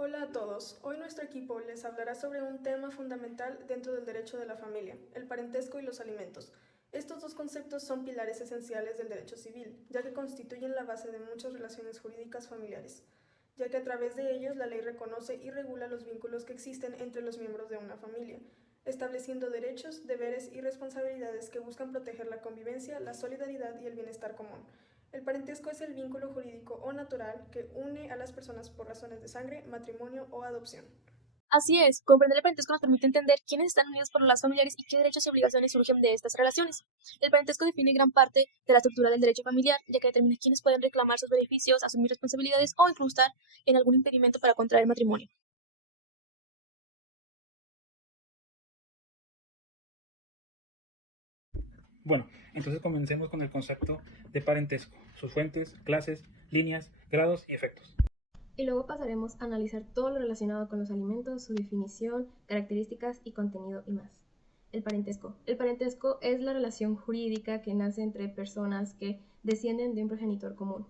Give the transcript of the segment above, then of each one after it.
Hola a todos. Hoy nuestro equipo les hablará sobre un tema fundamental dentro del derecho de la familia, el parentesco y los alimentos. Estos dos conceptos son pilares esenciales del derecho civil, ya que constituyen la base de muchas relaciones jurídicas familiares, ya que a través de ellos la ley reconoce y regula los vínculos que existen entre los miembros de una familia, estableciendo derechos, deberes y responsabilidades que buscan proteger la convivencia, la solidaridad y el bienestar común. El parentesco es el vínculo jurídico o natural que une a las personas por razones de sangre, matrimonio o adopción. Así es, comprender el parentesco nos permite entender quiénes están unidos por lazos familiares y qué derechos y obligaciones surgen de estas relaciones. El parentesco define gran parte de la estructura del derecho familiar, ya que determina quiénes pueden reclamar sus beneficios, asumir responsabilidades o incrustar en algún impedimento para contraer matrimonio. Bueno, entonces comencemos con el concepto de parentesco, sus fuentes, clases, líneas, grados y efectos. Y luego pasaremos a analizar todo lo relacionado con los alimentos, su definición, características y contenido y más. El parentesco. El parentesco es la relación jurídica que nace entre personas que descienden de un progenitor común.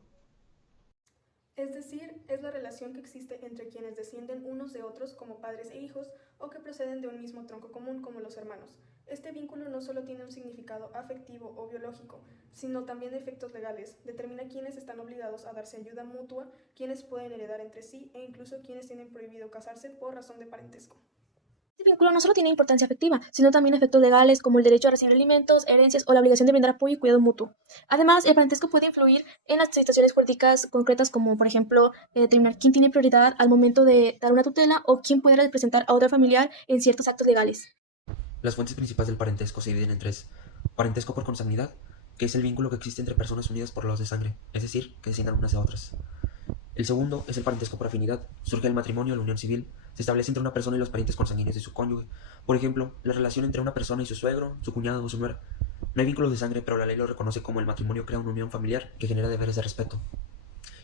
Es decir, es la relación que existe entre quienes descienden unos de otros como padres e hijos o que proceden de un mismo tronco común como los hermanos. Este vínculo no solo tiene un significado afectivo o biológico, sino también efectos legales. Determina quiénes están obligados a darse ayuda mutua, quiénes pueden heredar entre sí e incluso quienes tienen prohibido casarse por razón de parentesco. Este vínculo no solo tiene importancia afectiva, sino también efectos legales como el derecho a recibir alimentos, herencias o la obligación de brindar apoyo y cuidado mutuo. Además, el parentesco puede influir en las situaciones jurídicas concretas como, por ejemplo, determinar quién tiene prioridad al momento de dar una tutela o quién puede representar a otro familiar en ciertos actos legales. Las fuentes principales del parentesco se dividen en tres. Parentesco por consanguinidad, que es el vínculo que existe entre personas unidas por lazos de sangre, es decir, que desciendan unas de otras. El segundo es el parentesco por afinidad. Surge del matrimonio, la unión civil. Se establece entre una persona y los parientes consanguíneos de su cónyuge. Por ejemplo, la relación entre una persona y su suegro, su cuñado o su nuera. No hay vínculos de sangre, pero la ley lo reconoce como el matrimonio crea una unión familiar que genera deberes de respeto.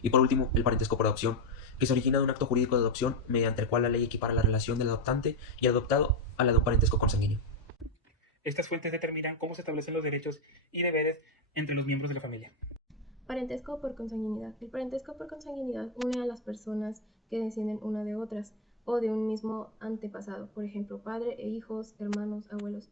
Y por último, el parentesco por adopción, que se origina de un acto jurídico de adopción mediante el cual la ley equipara la relación del adoptante y el adoptado a la de un parentesco consanguíneo. Estas fuentes determinan cómo se establecen los derechos y deberes entre los miembros de la familia. Parentesco por consanguinidad. El parentesco por consanguinidad une a las personas que descienden una de otras o de un mismo antepasado, por ejemplo, padre e hijos, hermanos, abuelos.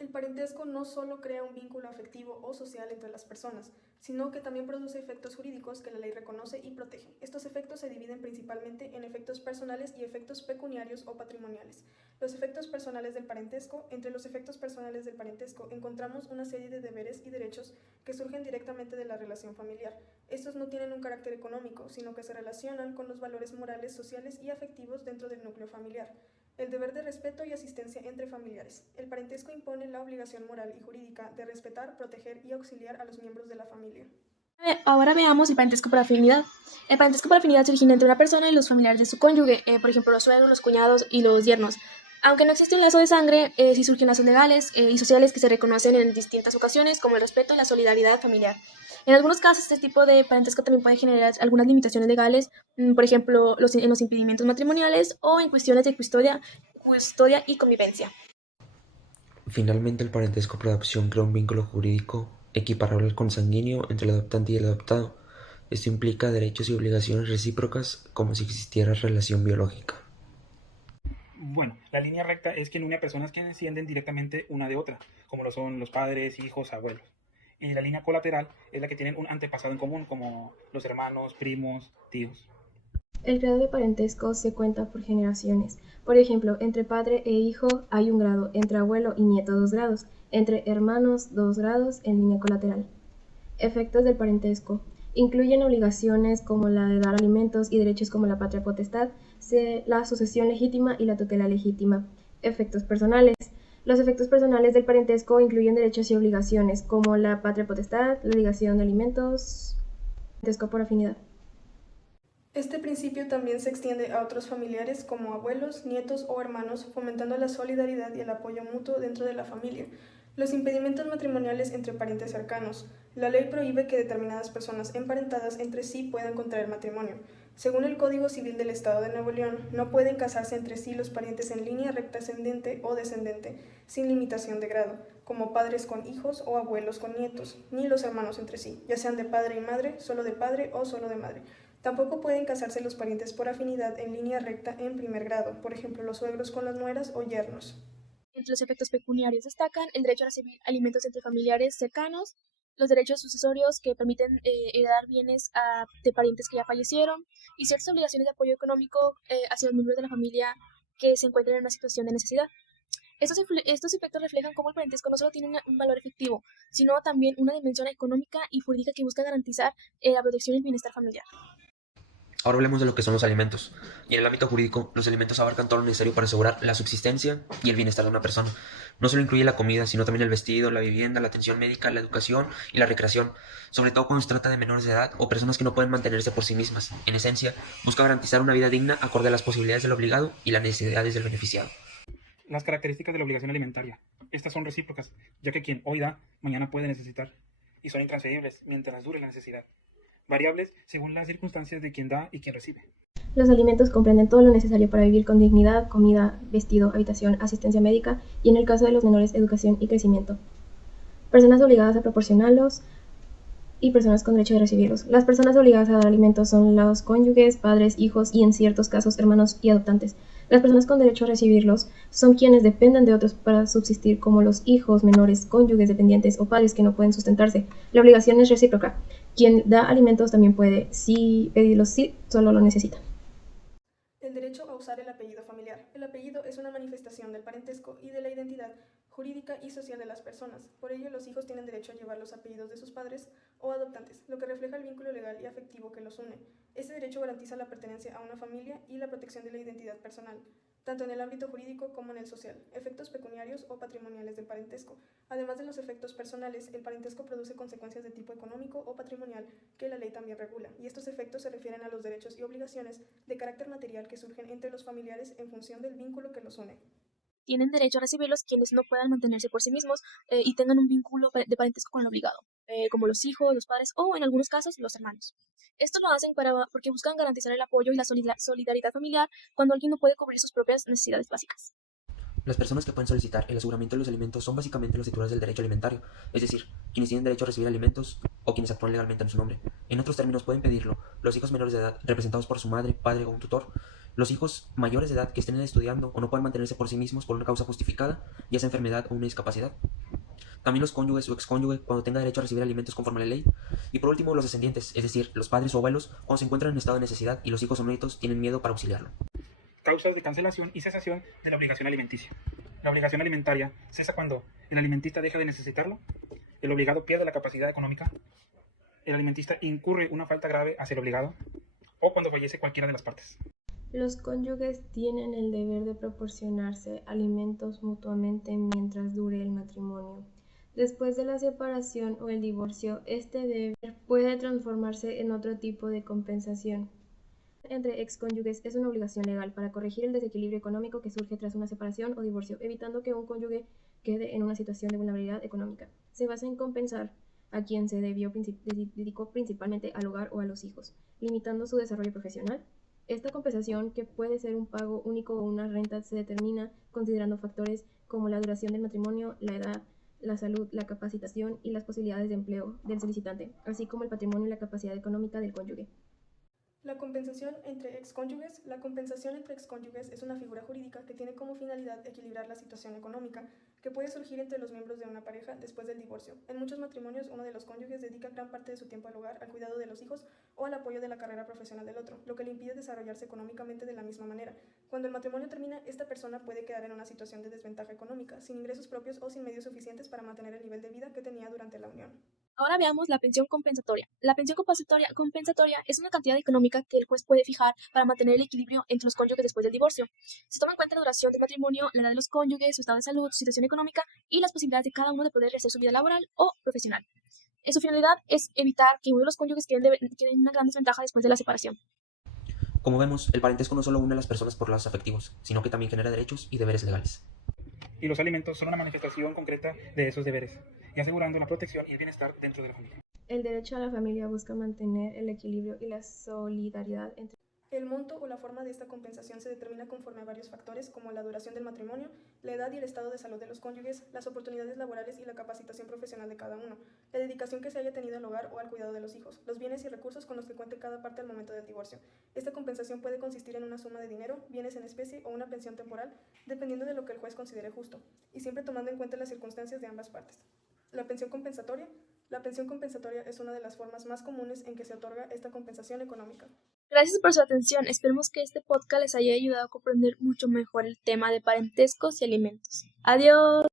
El parentesco no solo crea un vínculo afectivo o social entre las personas, sino que también produce efectos jurídicos que la ley reconoce y protege. Estos efectos se dividen principalmente en efectos personales y efectos pecuniarios o patrimoniales. Los efectos personales del parentesco. Entre los efectos personales del parentesco encontramos una serie de deberes y derechos que surgen directamente de la relación familiar. Estos no tienen un carácter económico, sino que se relacionan con los valores morales, sociales y afectivos dentro del núcleo familiar. El deber de respeto y asistencia entre familiares. El parentesco impone la obligación moral y jurídica de respetar, proteger y auxiliar a los miembros de la familia. Ahora veamos el parentesco por afinidad. El parentesco por afinidad se origina entre una persona y los familiares de su cónyuge, por ejemplo, los suegros, los cuñados y los yernos. Aunque no existe un lazo de sangre, sí surgen lazos legales y sociales que se reconocen en distintas ocasiones, como el respeto y la solidaridad familiar. En algunos casos, este tipo de parentesco también puede generar algunas limitaciones legales, por ejemplo, en los impedimentos matrimoniales o en cuestiones de custodia y convivencia. Finalmente, el parentesco por adopción crea un vínculo jurídico equiparable al consanguíneo entre el adoptante y el adoptado. Esto implica derechos y obligaciones recíprocas como si existiera relación biológica. Bueno, la línea recta es quien une a personas que descienden directamente una de otra, como lo son los padres, hijos, abuelos. Y la línea colateral es la que tienen un antepasado en común, como los hermanos, primos, tíos. El grado de parentesco se cuenta por generaciones. Por ejemplo, entre padre e hijo hay un grado, entre abuelo y nieto 2 grados, entre hermanos 2 grados en línea colateral. Efectos del parentesco. Incluyen obligaciones como la de dar alimentos y derechos como la patria potestad, la sucesión legítima y la tutela legítima. Efectos personales. Los efectos personales del parentesco incluyen derechos y obligaciones como la patria potestad, la obligación de alimentos, parentesco por afinidad. Este principio también se extiende a otros familiares como abuelos, nietos o hermanos, fomentando la solidaridad y el apoyo mutuo dentro de la familia. Los impedimentos matrimoniales entre parientes cercanos. La ley prohíbe que determinadas personas emparentadas entre sí puedan contraer matrimonio. Según el Código Civil del Estado de Nuevo León, no pueden casarse entre sí los parientes en línea recta ascendente o descendente, sin limitación de grado, como padres con hijos o abuelos con nietos, ni los hermanos entre sí, ya sean de padre y madre, solo de padre o solo de madre. Tampoco pueden casarse los parientes por afinidad en línea recta en primer grado, por ejemplo, los suegros con las nueras o yernos. Entre los efectos pecuniarios destacan el derecho a recibir alimentos entre familiares cercanos, los derechos sucesorios que permiten heredar bienes de parientes que ya fallecieron y ciertas obligaciones de apoyo económico hacia los miembros de la familia que se encuentran en una situación de necesidad. Estos efectos reflejan cómo el parentesco no solo tiene un valor efectivo, sino también una dimensión económica y jurídica que busca garantizar la protección y el bienestar familiar. Ahora hablemos de lo que son los alimentos. Y en el ámbito jurídico, los alimentos abarcan todo lo necesario para asegurar la subsistencia y el bienestar de una persona. No solo incluye la comida, sino también el vestido, la vivienda, la atención médica, la educación y la recreación, sobre todo cuando se trata de menores de edad o personas que no pueden mantenerse por sí mismas. En esencia, busca garantizar una vida digna acorde a las posibilidades del obligado y las necesidades del beneficiado. Las características de la obligación alimentaria. Estas son recíprocas, ya que quien hoy da, mañana puede necesitar, y son intransferibles mientras dure la necesidad. Variables según las circunstancias de quien da y quien recibe. Los alimentos comprenden todo lo necesario para vivir con dignidad: comida, vestido, habitación, asistencia médica y, en el caso de los menores, educación y crecimiento. Personas obligadas a proporcionarlos y personas con derecho de recibirlos. Las personas obligadas a dar alimentos son los cónyuges, padres, hijos y, en ciertos casos, hermanos y adoptantes. Las personas con derecho a recibirlos son quienes dependen de otros para subsistir, como los hijos menores, cónyuges dependientes o padres que no pueden sustentarse. La obligación es recíproca. Quien da alimentos también puede pedirlos si solo lo necesita. El derecho a usar el apellido familiar. El apellido es una manifestación del parentesco y de la identidad jurídica y social de las personas. Por ello, los hijos tienen derecho a llevar los apellidos de sus padres o adoptantes, lo que refleja el vínculo legal y afectivo que los une. Este derecho garantiza la pertenencia a una familia y la protección de la identidad personal, tanto en el ámbito jurídico como en el social. Efectos pecuniarios o patrimoniales del parentesco. Además de los efectos personales, el parentesco produce consecuencias de tipo económico o patrimonial que la ley también regula, y estos efectos se refieren a los derechos y obligaciones de carácter material que surgen entre los familiares en función del vínculo que los une. Tienen derecho a recibirlos quienes no puedan mantenerse por sí mismos y tengan un vínculo de parentesco con el obligado, como los hijos, los padres o, en algunos casos, los hermanos. Esto lo hacen porque buscan garantizar el apoyo y la solidaridad familiar cuando alguien no puede cubrir sus propias necesidades básicas. Las personas que pueden solicitar el aseguramiento de los alimentos son básicamente los titulares del derecho alimentario, es decir, quienes tienen derecho a recibir alimentos o quienes actúan legalmente en su nombre. En otros términos, pueden pedirlo los hijos menores de edad representados por su madre, padre o un tutor, los hijos mayores de edad que estén estudiando o no puedan mantenerse por sí mismos por una causa justificada, ya sea enfermedad o una discapacidad. También los cónyuges o excónyuge cuando tenga derecho a recibir alimentos conforme a la ley. Y por último, los descendientes, es decir, los padres o abuelos cuando se encuentran en estado de necesidad y los hijos o nietos tienen miedo para auxiliarlo. Causas de cancelación y cesación de la obligación alimenticia. La obligación alimentaria cesa cuando el alimentista deja de necesitarlo, el obligado pierde la capacidad económica, el alimentista incurre una falta grave hacia el obligado o cuando fallece cualquiera de las partes. Los cónyuges tienen el deber de proporcionarse alimentos mutuamente mientras dure el matrimonio. Después de la separación o el divorcio, este deber puede transformarse en otro tipo de compensación. Entre excónyuges es una obligación legal para corregir el desequilibrio económico que surge tras una separación o divorcio, evitando que un cónyuge quede en una situación de vulnerabilidad económica. Se basa en compensar a quien se dedicó principalmente al hogar o a los hijos, limitando su desarrollo profesional. Esta compensación, que puede ser un pago único o una renta, se determina considerando factores como la duración del matrimonio, la edad, la salud, la capacitación y las posibilidades de empleo del solicitante, así como el patrimonio y la capacidad económica del cónyuge. La compensación entre excónyuges. La compensación entre excónyuges es una figura jurídica que tiene como finalidad equilibrar la situación económica que puede surgir entre los miembros de una pareja después del divorcio. En muchos matrimonios, uno de los cónyuges dedica gran parte de su tiempo al hogar, al cuidado de los hijos o al apoyo de la carrera profesional del otro, lo que le impide desarrollarse económicamente de la misma manera. Cuando el matrimonio termina, esta persona puede quedar en una situación de desventaja económica, sin ingresos propios o sin medios suficientes para mantener el nivel de vida que tenía durante la unión. Ahora veamos la pensión compensatoria. La pensión compensatoria es una cantidad económica que el juez puede fijar para mantener el equilibrio entre los cónyuges después del divorcio. Se toma en cuenta la duración del matrimonio, la edad de los cónyuges, su estado de salud, su situación económica y las posibilidades de cada uno de poder ejercer su vida laboral o profesional. Su finalidad es evitar que uno de los cónyuges quede en una gran desventaja después de la separación. Como vemos, el parentesco no solo une a las personas por lazos afectivos, sino que también genera derechos y deberes legales. Y los alimentos son una manifestación concreta de esos deberes, y asegurando la protección y el bienestar dentro de la familia. El derecho a la familia busca mantener el equilibrio y la solidaridad entre El monto o la forma de esta compensación se determina conforme a varios factores como la duración del matrimonio, la edad y el estado de salud de los cónyuges, las oportunidades laborales y la capacitación profesional de cada uno, la dedicación que se haya tenido al hogar o al cuidado de los hijos, los bienes y recursos con los que cuente cada parte al momento del divorcio. Esta compensación puede consistir en una suma de dinero, bienes en especie o una pensión temporal, dependiendo de lo que el juez considere justo, y siempre tomando en cuenta las circunstancias de ambas partes. La pensión compensatoria. La pensión compensatoria es una de las formas más comunes en que se otorga esta compensación económica. Gracias por su atención. Esperemos que este podcast les haya ayudado a comprender mucho mejor el tema de parentescos y alimentos. Adiós.